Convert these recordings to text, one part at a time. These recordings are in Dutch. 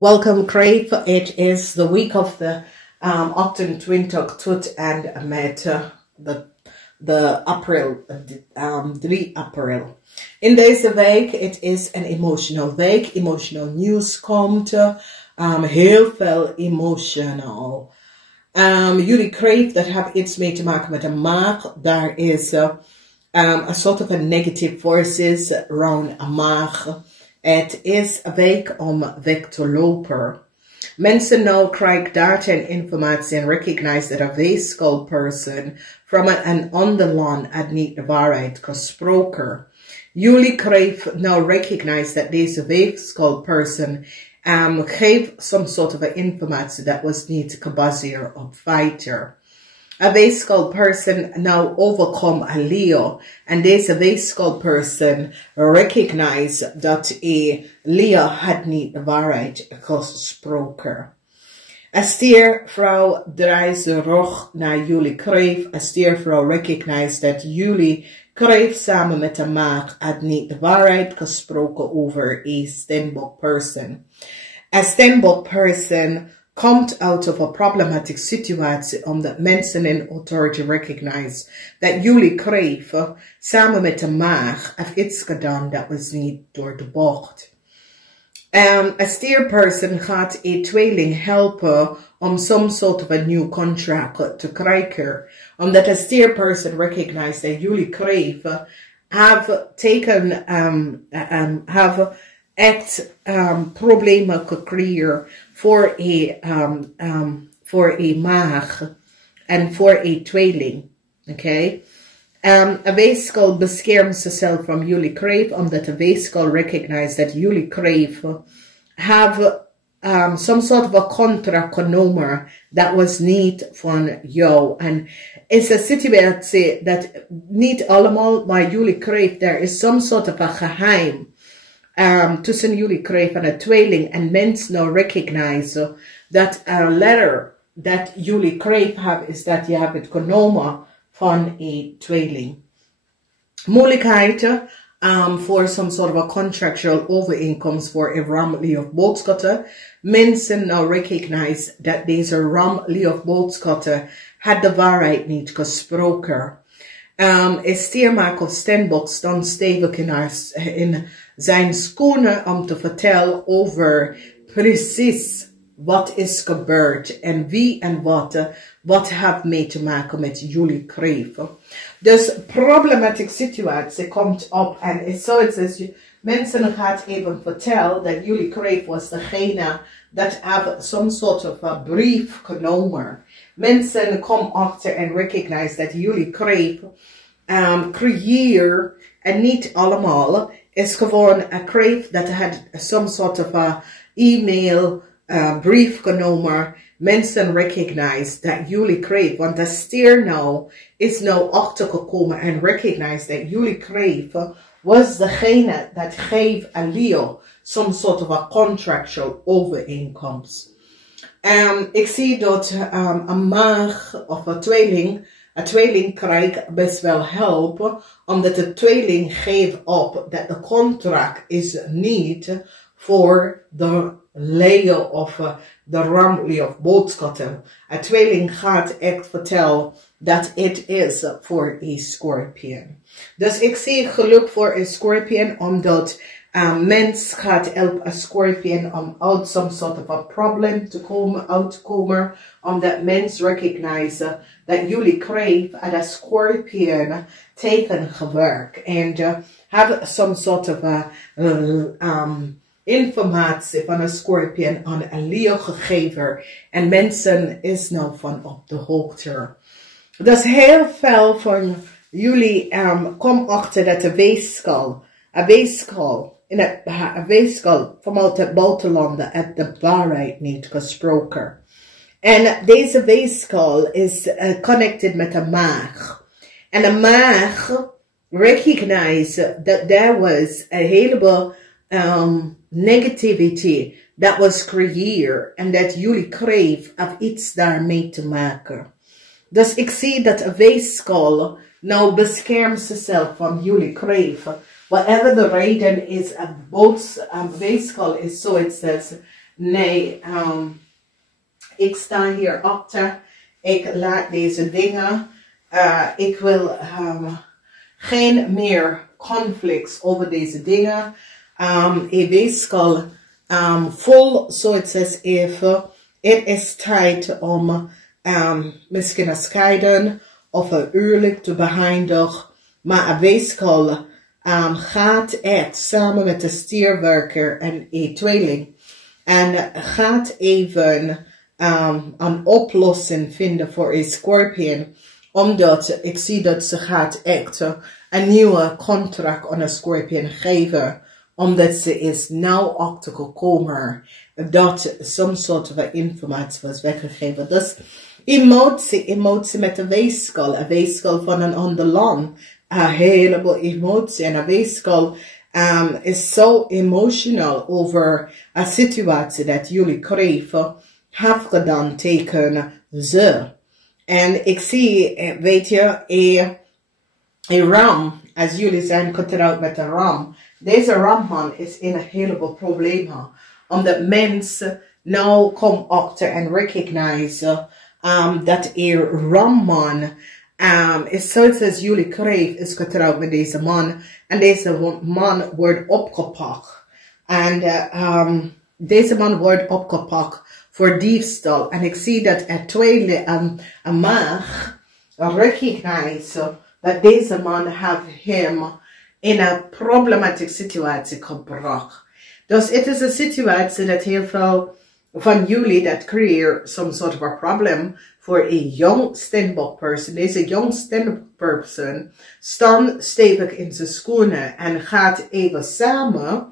Welcome, Crave. It is the week of the 28 tot en met de april, 3 april. In deze week, het is een emotional week. Emotional nieuws komt. Heel veel emotional. Jullie Crave, dat heeft iets mee te maken met de maag. Daar is a sort of a negative forces around a maag. Het is een week om weg te lopen. Mensen nou krijgen data en informatie en recognize that a weeskal person from an underland had niet de waarheid gesproken. Jullie krijgen nou recognize that deze weeskal person gave some sort of informatie that was niet gebaseerd op feiten. A weeskal person now overcome a Leo, and deze weeskal person recognize dat a Leo had niet de waarheid gesproken. A stiervrouw draait zijn rug naar jullie kreef. A stiervrouw recognize dat jullie kreef samen met de maag had niet de waarheid gesproken over a Stenbock person. A Stenbock person komt out of a problematic situatie omdat mensen in authority recognize dat jullie kreef samen met de maag heeft iets gedaan dat was niet door de bocht. A steerperson gaat een tweeling helpen om some sort of a new contract te krijgen. Omdat a steerperson recognize that jullie kreef have taken, have echt problemen gecreëerd voor een maag en voor een tweeling. Okay? A weeskal beschermt zichzelf van jullie kreef, omdat a weeskal recognize that jullie kreef have some sort of a contract genomen that was niet van jou. En is een situatie dat niet allemaal, maar jullie kreef, there is some sort of a geheim tussen jullie kreef en een tweeling, en mensen nou recognize dat a letter dat jullie kreef have is dat je hebt het genomen van een tweeling. Moeilijkheden voor some sort of a contractual overeenkomst voor een ramlie of boodschatten. Mensen nou recognize dat deze ramlie of boodschatten had de waarheid niet gesproken. Een stiermaker of Stenbock stond stevig in zijn schoenen om te vertellen over precies wat is gebeurd en wie en wat heeft mee te maken met jullie kreef. Dus problematische situatie komt op en is zoiets, mensen gaat even vertellen dat jullie kreef was degene dat heeft some sort of a brief genomen. Mensen komen achter en recognize dat jullie kreef creëer, en niet allemaal, is gewoon een kreef dat had some sort of a e-mail brief genomen. Mensen recognize dat jullie kreef, want de stier nou is nou achtergekomen en recognize dat jullie kreef was degene dat geeft aan Leo some sort of a contractual overeenkomst. Ik zie dat een maag of een tweeling krijgt best wel hulp, omdat de tweeling geeft op dat de contract is niet voor de Leo of de ramlie of boodschatten. Een tweeling gaat echt vertellen dat het is voor een Scorpion. Dus ik zie geluk voor een Scorpion, omdat mens gaat helpen een Scorpion om out some sort of a problem te komen, omdat mens recognize dat jullie kreef at a Scorpion taken gewerkt en have some sort of a informatie van een Scorpion aan een Leo gegeven en mensen is nou van op de hoogte. Dus heel veel van jullie kom achter dat een weeskal vanuit het buitenlanden heeft de waarheid niet gesproken. En deze weeskal is connected met de maag. En de maag recognize that there was a heleboel negativity that was creëerd en dat jullie kreef heeft iets daarmee te maken. Dus ik zie dat een weeskal nou beschermt zichzelf van jullie kreef. Whatever the reden is, a weeskal is so it says Nee, ik sta hier achter. Ik laat deze dingen. Ik wil geen meer conflicts over deze dingen. Ik wees al vol zoiets als even. Het is tijd om misschien een scheiden of een huwelijk te beëindigen. Maar ik wees al gaat echt samen met de stierwerker en een tweeling. En gaat even een oplossing vinden voor een scorpion. Omdat ik zie dat ze gaat echt een nieuwe contract aan een scorpion geven. Omdat ze is nou achtergekomen dat some soort van informatie was weggegeven. Dus emotie met een weeskal van een ander land. Een heleboel emotie. En een weeskal is zo emotional over een situatie dat jullie kregen. Have gedaan tegen ze. En ik zie, weet je, een ram. Als jullie zijn getrouwd met een ram. Deze ramman is in een heleboel problemen. Omdat mensen nou komen achter en recognizen dat een ramman is zoals als jullie kreeg is getrouwd met deze man. En deze man wordt opgepakt. En deze man wordt opgepakt voor diefstal. En ik zie dat er twee mag recognizen dat deze man heeft hem in een problematische situatie gebracht. Dus het is een situatie dat heel veel van jullie dat creëert some sort of a problem voor een young stand-up person. Deze young stand-up person staat stevig in zijn schoenen en gaat even samen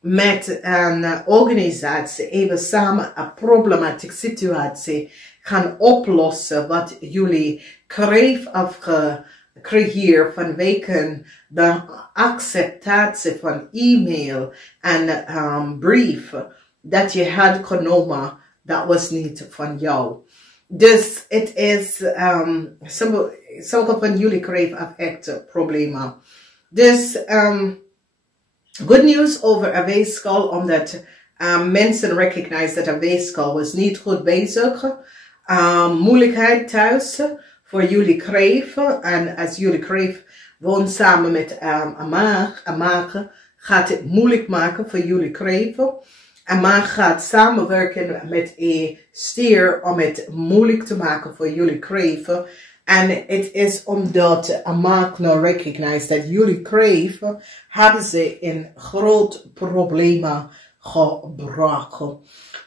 met een organisatie, even samen een problematische situatie gaan oplossen wat jullie kreeg afgecreëerd vanwege de acceptatie van e-mail en brief dat je had genomen, dat was niet van jou. Dus het is, sommige van jullie kregen echt problemen. Dus, good news over een weeskal, omdat mensen recognize dat een weeskal was niet goed bezig. Moeilijkheid thuis voor jullie kregen. En als jullie kregen woont samen met een maag, gaat het moeilijk maken voor jullie kregen. Een maag gaat samenwerken met een stier om het moeilijk te maken voor jullie kregen. En het is omdat een maag nou recognize dat jullie kregen, hebben ze in groot problemen gebracht.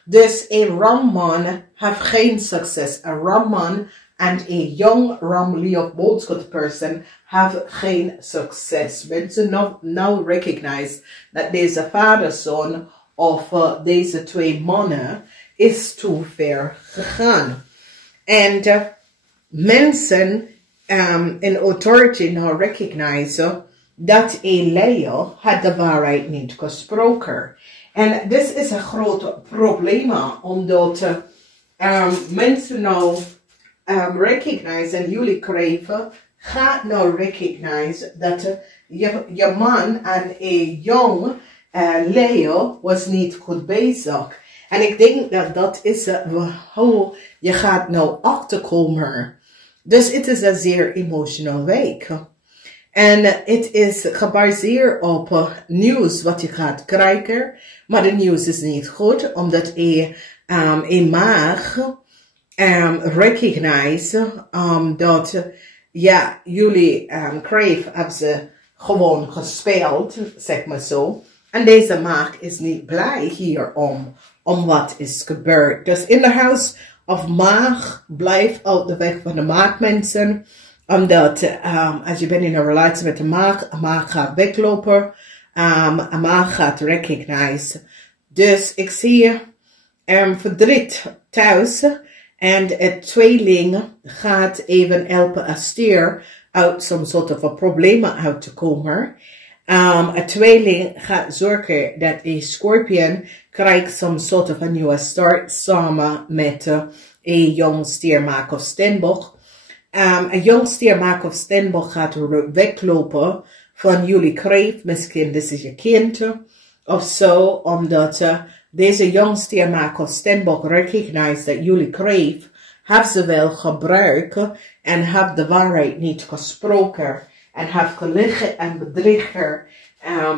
Dus een ramman heeft geen succes. Een ramman en een young ramly of boodschap person have geen succes. Mensen nou recognize dat deze vaderzoon of deze twee mannen is te ver gegaan. En mensen in authority nou recognize dat een leider had de waarheid niet gesproken. En dit is een groot probleem, omdat mensen nou recognize en jullie kregen, gaat nou recognize dat je man en een jong leider was niet goed bezig. En ik denk dat dat is hoe je gaat nou achterkomen. Dus het is een zeer emotional week. En het is gebaseerd op nieuws wat je gaat krijgen. Maar de nieuws is niet goed, omdat een maag recognize dat ja, jullie crave hebben ze gewoon gespeeld, zeg maar zo. En deze maag is niet blij hier om wat is gebeurd. Dus in de house of maag, blijf uit de weg van de maagmensen. Omdat als je bent in een relatie met een maag gaat weglopen. Een maag gaat recognize. Dus ik zie verdriet thuis. En het tweeling gaat even helpen een stier uit some soort of problemen uit te komen. Een tweeling gaat zorgen dat een scorpion krijgt some soort of een nieuwe start samen met een jong stiermaak of steenbok. Een jong stiermaak of steenbok gaat weglopen van jullie kreeft. Misschien dit is je kind of zo, omdat deze jongstiermaker of steenbok recognize dat jullie kreeft, hebben ze wel gebruiken en hebben de waarheid niet gesproken. En heeft gelegen en bedrieger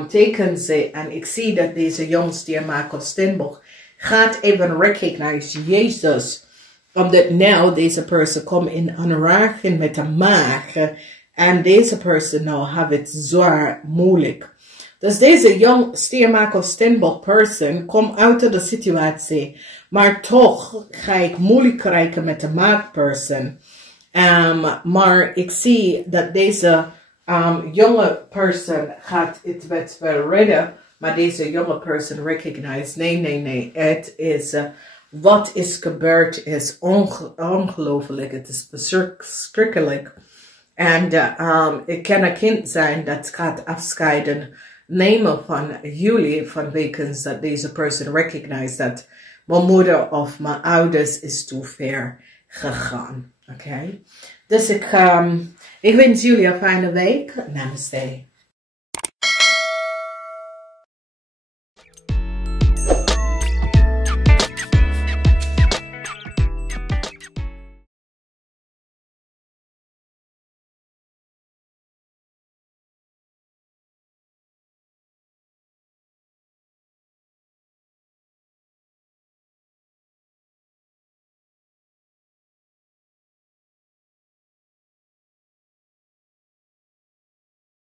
teken ze. En ik zie dat deze jongstiermaker of steenbok gaat even recognize Jezus. Omdat nou deze persoon komt in aanraking met de maag. En deze persoon nou heeft het zwaar moeilijk. Dus deze jong stiermaker of steenbok persoon komt uit de situatie. Maar toch ga ik moeilijk krijgen met de maagpersoon. Maar ik zie dat deze jonge persoon gaat het wel redden. Maar deze jonge persoon recognize, nee. Het is, wat is gebeurd is ongelooflijk. Het is verschrikkelijk. En ik kan een kind zijn dat gaat afscheiden nemen van jullie. Vanwege dat deze persoon recognize dat mijn moeder of mijn ouders is te ver gegaan. Oké. Dus ik wens jullie een fijne week. Namaste.